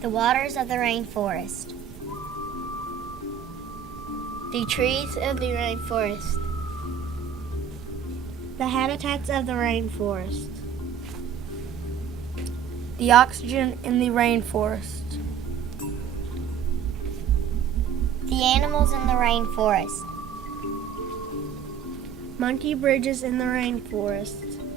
The waters of the rainforest. The trees of the rainforest. The habitats of the rainforest. The oxygen in the rainforest. The animals in the rainforest. Monkey bridges in the rainforest.